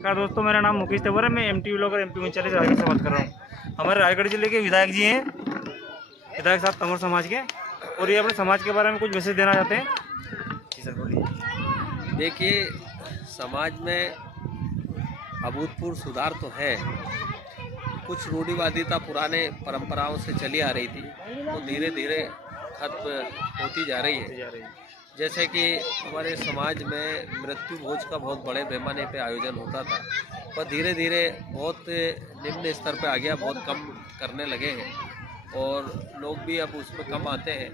नमस्कार दोस्तों, मेरा नाम मुकेश तेवर है। मैं एमटी व्लॉगर एमपी उनचालीस रायगढ़ से बात कर रहा हूँ। हमारे रायगढ़ जिले के विधायक जी हैं, विधायक साहब तमर समाज के, और ये अपने समाज के बारे में कुछ मैसेज देना चाहते हैं। जी सर बोलिए। देखिए, समाज में अभूतपूर्व सुधार तो है। कुछ रूढ़िवादिता पुराने परंपराओं से चली आ रही थी, तो धीरे धीरे खत्म होती जा रही है। जैसे कि हमारे समाज में मृत्यु भोज का बहुत बड़े पैमाने पे आयोजन होता था, पर धीरे धीरे बहुत निम्न स्तर पे आ गया, बहुत कम करने लगे हैं और लोग भी अब उसमें कम आते हैं।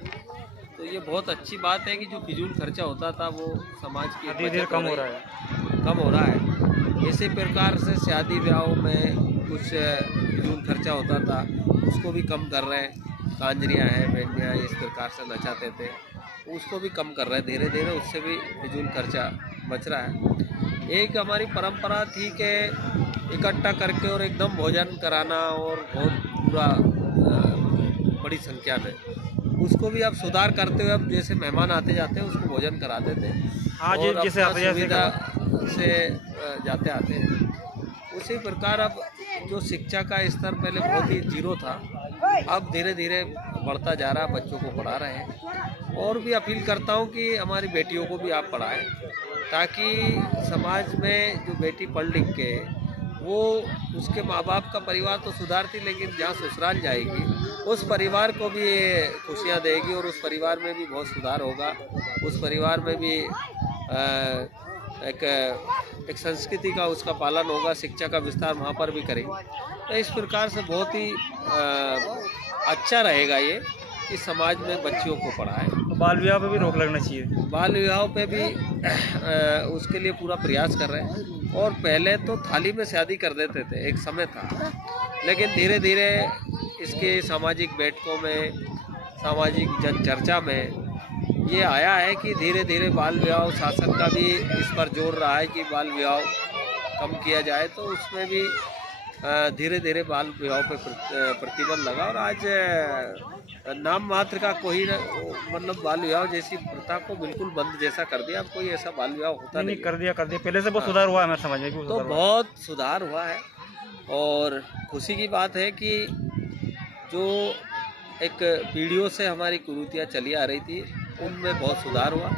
तो ये बहुत अच्छी बात है कि जो फिजूल खर्चा होता था वो समाज की धीरे कम हो रहा है। इसी प्रकार से शादी ब्याहों में कुछ फिजूल खर्चा होता था, उसको भी कम कर रहे हैं। कांजरियाँ हैं, बेंडियाँ इस प्रकार से नचाते थे, उसको भी कम कर रहे हैं। धीरे धीरे उससे भी फिजूल खर्चा बच रहा है। एक हमारी परंपरा थी कि इकट्ठा करके और एकदम भोजन कराना, और बहुत पूरा बड़ी संख्या में, उसको भी अब सुधार करते हुए अब जैसे मेहमान आते जाते हैं उसको भोजन कराते थे। हाँ, और जैसे अपना सुविधा से जाते आते हैं। उसी प्रकार अब जो शिक्षा का स्तर पहले बहुत ही जीरो था, अब धीरे धीरे बढ़ता जा रहा है। बच्चों को पढ़ा रहे हैं, और भी अपील करता हूँ कि हमारी बेटियों को भी आप पढ़ाएं, ताकि समाज में जो बेटी पढ़ लिख के वो उसके माँ बाप का परिवार तो सुधारती, लेकिन जहाँ ससुराल जाएगी उस परिवार को भी खुशियाँ देगी, और उस परिवार में भी बहुत सुधार होगा। उस परिवार में भी एक संस्कृति का उसका पालन होगा, शिक्षा का विस्तार वहाँ पर भी करेंगे। तो इस प्रकार से बहुत ही अच्छा रहेगा ये कि समाज में बच्चियों को पढ़ाएं। तो बाल विवाह पे भी रोक लगना चाहिए। बाल विवाह पे भी उसके लिए पूरा प्रयास कर रहे हैं। और पहले तो थाली में शादी कर देते थे, एक समय था, लेकिन धीरे धीरे इसके सामाजिक बैठकों में, सामाजिक जन चर्चा में ये आया है कि धीरे धीरे बाल विवाह, शासन का भी इस पर जोर रहा है कि बाल विवाह कम किया जाए। तो उसमें भी धीरे धीरे बाल विवाह पे प्रतिबंध लगा, और आज नाम मात्र का कोई मतलब बाल विवाह जैसी प्रथा को बिल्कुल बंद जैसा कर दिया। अब कोई ऐसा बाल विवाह होता नहीं। कर दिया पहले से बहुत सुधार हुआ है हमारे समाज में भी। तो बहुत सुधार हुआ है, और खुशी की बात है कि जो एक पीढ़ियों से हमारी कुरीतियाँ चली आ रही थी उनमें बहुत सुधार हुआ।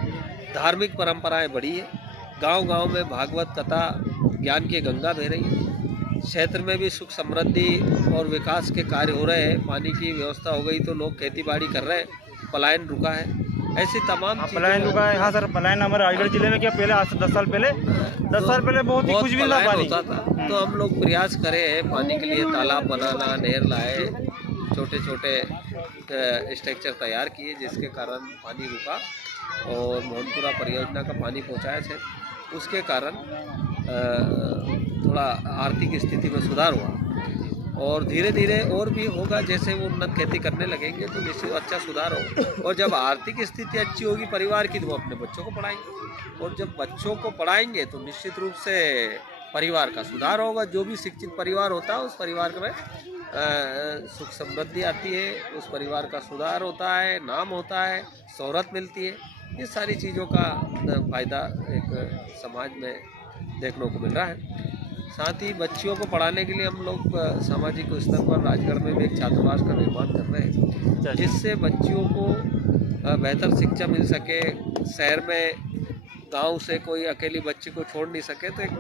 धार्मिक परंपराएं बढ़ी है। गांव-गांव में भागवत कथा ज्ञान की गंगा बह रही है। क्षेत्र में भी सुख समृद्धि और विकास के कार्य हो रहे हैं। पानी की व्यवस्था हो गई तो लोग खेती बाड़ी कर रहे हैं। पलायन रुका है। ऐसी तमाम पलायन रुका है। हाँ सर, पलायन हमारे रायगढ़ जिले में क्या पहले आज से 10 साल पहले बहुत ही कुछ भी ना पानी होता था। तो हम लोग प्रयास करे हैं पानी के लिए, तालाब बनाना, नहर लाए, छोटे छोटे स्ट्रक्चर तैयार किए, जिसके कारण पानी रुका, और मोहनपुरा परियोजना का पानी पहुँचाया है। उसके कारण थोड़ा आर्थिक स्थिति में सुधार हुआ, और धीरे धीरे और भी होगा। जैसे वो उन्नत खेती करने लगेंगे तो निश्चित अच्छा सुधार होगा। और जब आर्थिक स्थिति अच्छी होगी परिवार की, तो वो अपने बच्चों को पढ़ाएंगे, और जब बच्चों को पढ़ाएंगे तो निश्चित रूप से परिवार का सुधार होगा। जो भी शिक्षित परिवार होता है उस परिवार में सुख समृद्धि आती है, उस परिवार का सुधार होता है, नाम होता है, शोहरत मिलती है। ये सारी चीज़ों का फायदा एक समाज में देखने को मिल रहा है। साथ ही बच्चियों को पढ़ाने के लिए हम लोग सामाजिक स्तर पर राजगढ़ में भी एक छात्रावास का निर्माण कर रहे हैं, जिससे बच्चियों को बेहतर शिक्षा मिल सके। शहर में गांव से कोई अकेली बच्ची को छोड़ नहीं सके, तो एक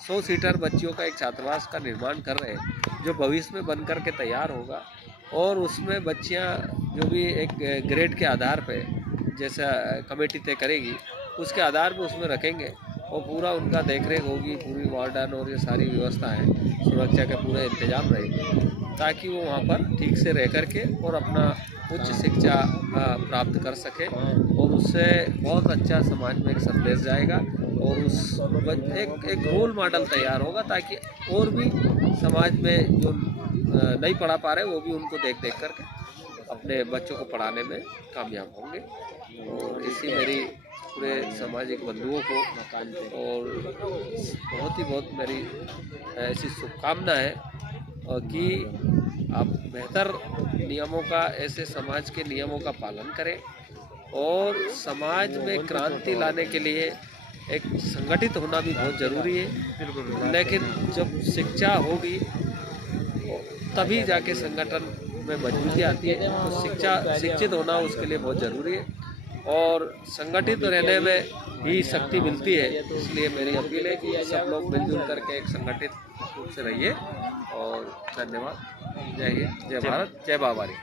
100 सीटर बच्चियों का एक छात्रावास का निर्माण कर रहे हैं, जो भविष्य में बन कर के तैयार होगा। और उसमें बच्चियां जो भी एक ग्रेड के आधार पे, जैसा कमेटी तय करेगी उसके आधार पे उसमें रखेंगे, और पूरा उनका देखरेख होगी। पूरी वार्डन और ये सारी व्यवस्थाएं, सुरक्षा के पूरे इंतजाम रहेंगे, ताकि वो वहाँ पर ठीक से रह कर के और अपना उच्च शिक्षा प्राप्त कर सके, और उससे बहुत अच्छा समाज में एक संदेश जाएगा, और उस एक रोल मॉडल तैयार होगा, ताकि और भी समाज में जो नहीं पढ़ा पा रहे वो भी उनको देख देख करके अपने बच्चों को पढ़ाने में कामयाब होंगे। और इसी मेरी पूरे सामाजिक बंधुओं को और बहुत मेरी ऐसी शुभकामना है कि आप बेहतर नियमों का, ऐसे समाज के नियमों का पालन करें, और समाज में क्रांति लाने के लिए एक संगठित होना भी बहुत ज़रूरी है। बिल्कुल बिल्कुल। लेकिन जब शिक्षा होगी तभी जाके संगठन में मजबूती आती है। तो शिक्षित होना उसके लिए बहुत ज़रूरी है और संगठित रहने में ही शक्ति मिलती है। इसलिए मेरी अपील है कि सब लोग मिलजुल करके एक संगठित रूप से रहिए। और धन्यवाद। जय हिंद, जय भारत, जय बाबारी।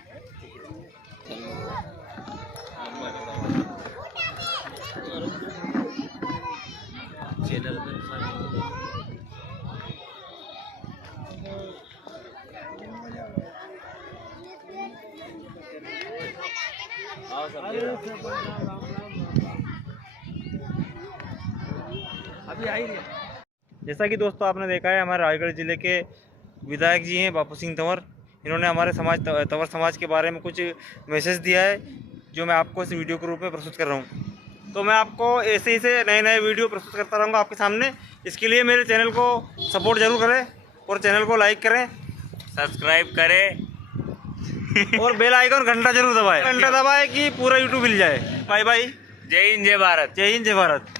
अभी आई रही है। जैसा कि दोस्तों आपने देखा है, हमारे रायगढ़ जिले के विधायक जी हैं बापू सिंह तंवर। इन्होंने हमारे समाज तंवर समाज के बारे में कुछ मैसेज दिया है जो मैं आपको इस वीडियो के रूप में प्रस्तुत कर रहा हूँ। तो मैं आपको ऐसे ही से नए नए वीडियो प्रस्तुत करता रहूँगा आपके सामने। इसके लिए मेरे चैनल को सपोर्ट जरूर करें और चैनल को लाइक करें, सब्सक्राइब करें और बेल आइकन घंटा जरूर दबाएं। घंटा दबाएं कि पूरा यूट्यूब मिल जाए। Bye bye. जय हिंद, जय भारत। जय हिंद, जय भारत।